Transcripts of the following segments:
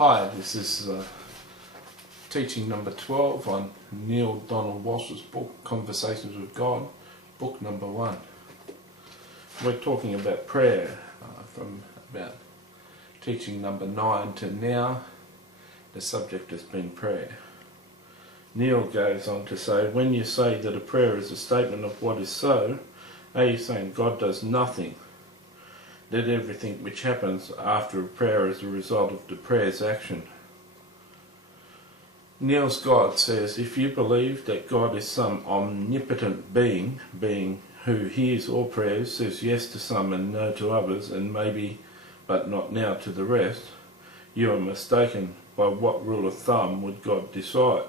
Hi, this is teaching number 12 on Neale Donald Walsch's book, Conversations with God, book number 1. We're talking about prayer from about teaching number 9 to now. The subject has been prayer. Neale goes on to say, when you say that a prayer is a statement of what is so, are you saying God does nothing? That everything which happens after a prayer is a result of the prayer's action. Neale's God says, if you believe that God is some omnipotent being who hears all prayers, says yes to some and no to others, and maybe, but not now, to the rest, you are mistaken. By what rule of thumb would God decide?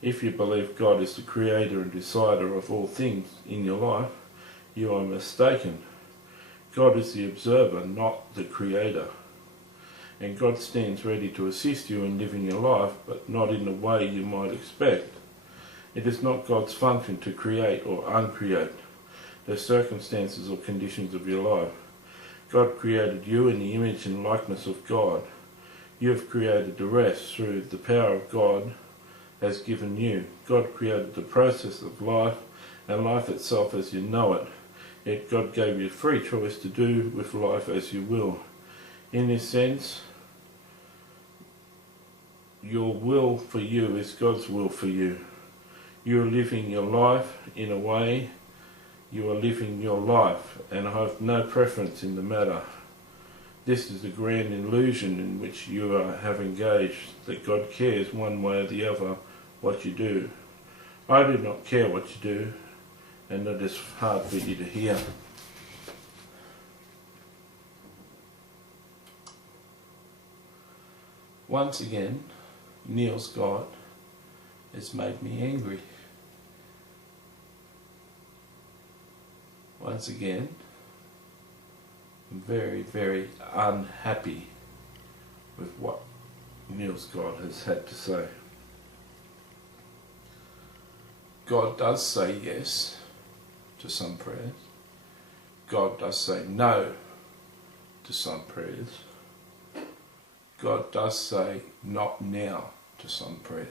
If you believe God is the creator and decider of all things in your life, you are mistaken. God is the observer, not the creator. And God stands ready to assist you in living your life, but not in the way you might expect. It is not God's function to create or uncreate the circumstances or conditions of your life. God created you in the image and likeness of God. You have created the rest through the power of God has given you. God created the process of life and life itself as you know it. Yet God gave you free choice to do with life as you will. In this sense, your will for you is God's will for you. You are living your life in a way you are living your life and have no preference in the matter. This is the grand illusion in which you have engaged, that God cares one way or the other what you do. I do not care what you do, and that is hard for you to hear. Once again, Neale's God has made me angry. Once again, I'm very, very unhappy with what Neale's God has had to say. God does say yes to some prayers. God does say no to some prayers. God does say not now to some prayers.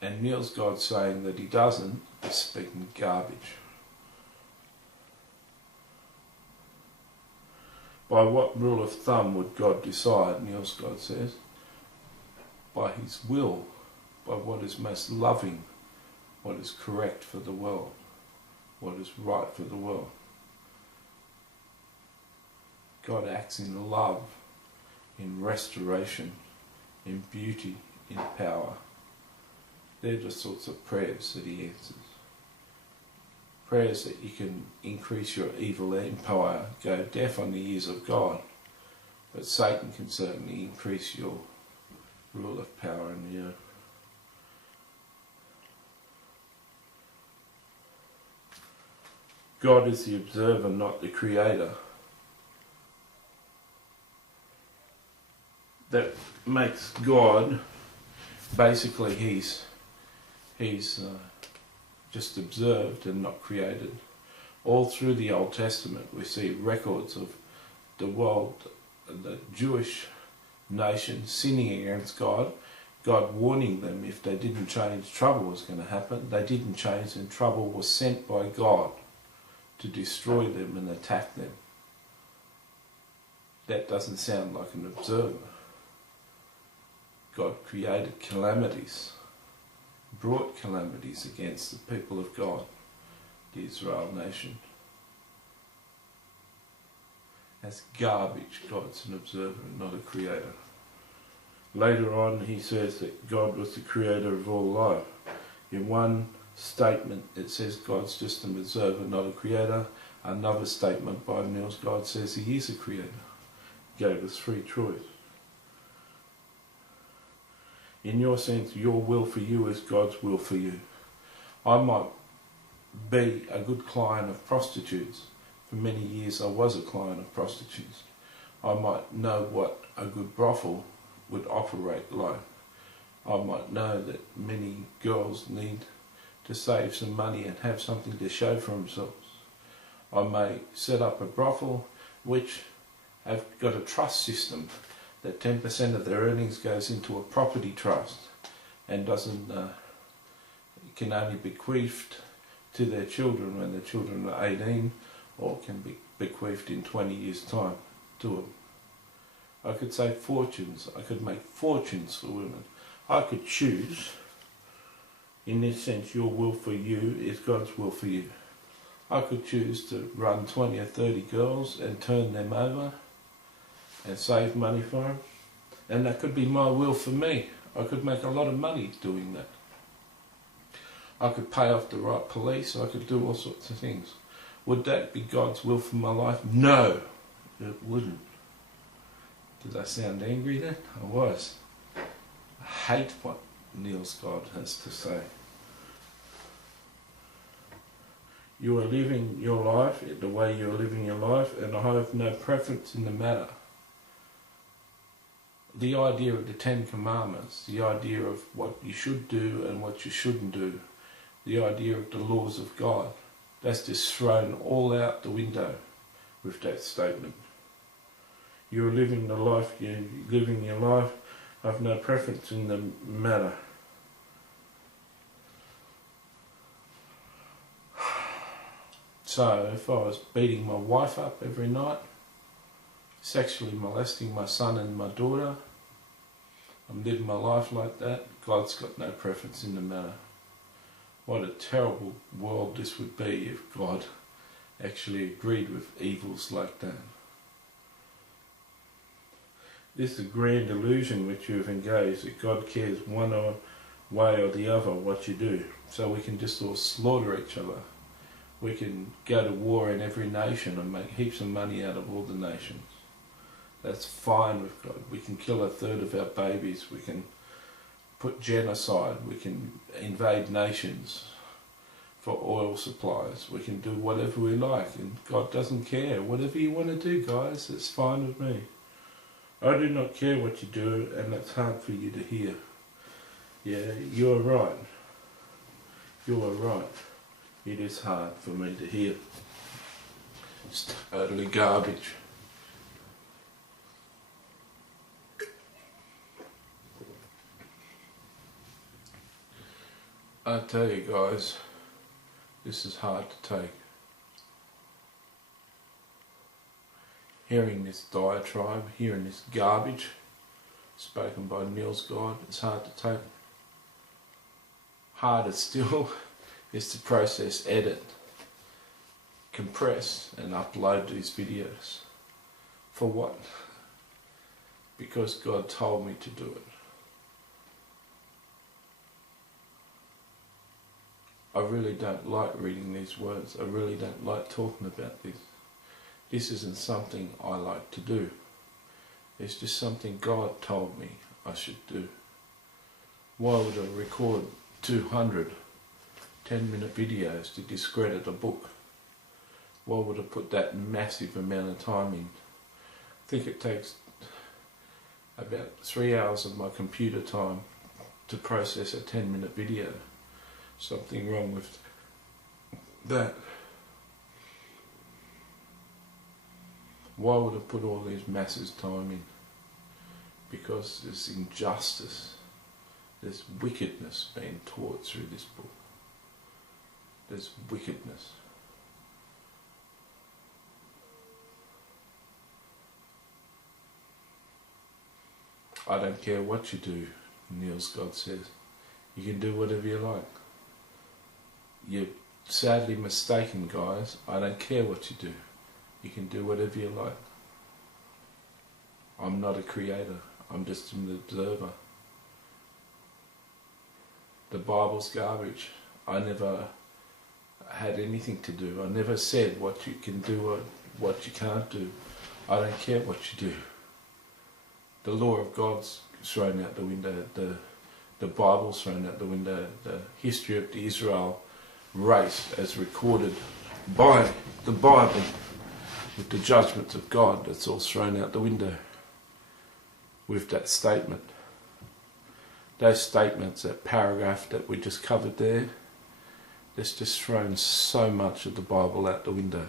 And Neale's God saying that he doesn't is speaking garbage. By what rule of thumb would God decide? Neale's God says, by his will, by what is most loving, what is correct for the world, what is right for the world. God acts in love, in restoration, in beauty, in power. They're the sorts of prayers that he answers. Prayers that you can increase your evil empire, go deaf on the ears of God, but Satan can certainly increase your rule of power in the earth. God is the observer, not the creator. That makes God, basically he's just observed and not created. All through the Old Testament we see records of the world, the Jewish nation sinning against God, God warning them if they didn't change, trouble was going to happen. They didn't change and trouble was sent by God to destroy them and attack them. That doesn't sound like an observer. God created calamities, brought calamities against the people of God, the Israel nation. As garbage, God's an observer, not a creator. Later on he says that God was the creator of all life. In one statement it says God's just an observer, not a creator. Another statement by Neale's God says he is a creator. He gave us free choice. In your sense, your will for you is God's will for you. I might be a good client of prostitutes. For many years I was a client of prostitutes. I might know what a good brothel would operate like. I might know that many girls need to save some money and have something to show for themselves. I may set up a brothel which have got a trust system that 10% of their earnings goes into a property trust and can only be bequeathed to their children when their children are 18, or can be bequeathed in 20 years' time to them. I could save fortunes. I could make fortunes for women. I could choose, in this sense, your will for you is God's will for you. I could choose to run 20 or 30 girls and turn them over and save money for them. And that could be my will for me. I could make a lot of money doing that. I could pay off the right police. I could do all sorts of things. Would that be God's will for my life? No, it wouldn't. Did I sound angry then? I was. I hate what Neale's God has to say. You are living your life the way you are living your life, and I have no preference in the matter. The idea of the 10 Commandments, the idea of what you should do and what you shouldn't do, the idea of the laws of God, that's just thrown all out the window with that statement. You're living the life, you're living your life, I have no preference in the matter. So if I was beating my wife up every night, sexually molesting my son and my daughter, I'm living my life like that, God's got no preference in the matter. What a terrible world this would be if God actually agreed with evils like that. This is a grand illusion which you have engaged, that God cares one way or the other what you do. So we can just all slaughter each other. We can go to war in every nation and make heaps of money out of all the nations. That's fine with God. We can kill a third of our babies. We can put genocide. We can invade nations for oil supplies. We can do whatever we like, and God doesn't care. Whatever you want to do, guys, it's fine with me. I do not care what you do, and that's hard for you to hear. Yeah, you're right. You are right. It is hard for me to hear. It's totally garbage. I tell you guys, this is hard to take. Hearing this diatribe, hearing this garbage spoken by Neale's God, it's hard to take. Harder still is to process, edit, compress and upload these videos. For what? Because God told me to do it. I really don't like reading these words. I really don't like talking about this. This isn't something I like to do. It's just something God told me I should do. Why would I record 200 10-minute videos to discredit a book? Why would I put that massive amount of time in? I think it takes about 3 hours of my computer time to process a 10-minute video. Something wrong with that. Why would I put all these masses time in? Because there's injustice, there's wickedness being taught through this book. There's wickedness. I don't care what you do, Neale's God says. You can do whatever you like. You're sadly mistaken, guys. I don't care what you do. You can do whatever you like. I'm not a creator. I'm just an observer. The Bible's garbage. I never had anything to do. I never said what you can do or what you can't do. I don't care what you do. The law of God's thrown out the window. The Bible's thrown out the window. The history of the Israel race as recorded by the Bible with the judgments of God, that's all thrown out the window with that statement. Those statements, that paragraph that we just covered there, that's just thrown so much of the Bible out the window.